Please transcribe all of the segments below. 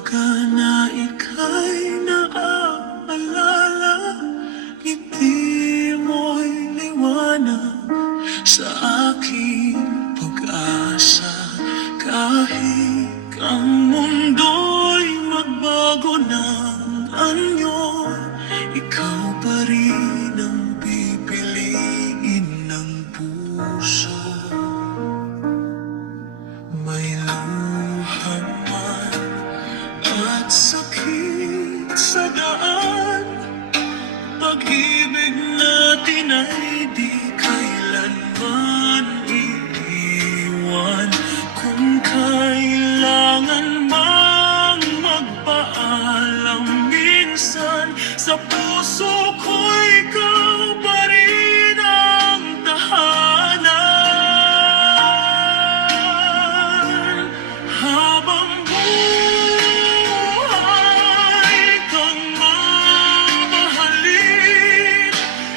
umaga na ika'y naaalala, ngiti mo'y liwanag sa aking pag-asa. Kahit ang mundo'y magbago ng anyo, ikaw pa rin ang pipiliin ng puso. May luha man at sakit sa daan, pag-ibig natin ay di kailanman iiwan. Kung kailangan mang magpaalam minsan, sa puso ko ikaw pa rin ang tahanan. Habang buhay kang mamahalin,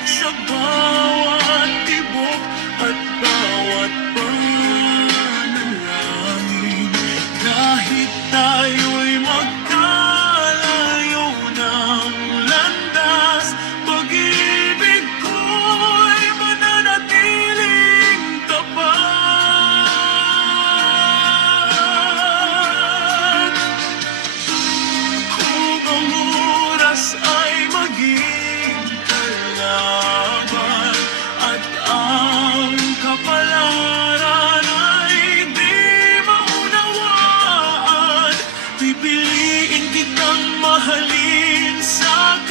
sa bawat tibok at bawat panalangin. Kahit tayo'y magkalayo ng landas, pag-ibig ko'y mananatiling tapat. Kung ang oras ay maging kalaban at ang kapalaran ay di maunawaan, pipiliin kitang mahalin sa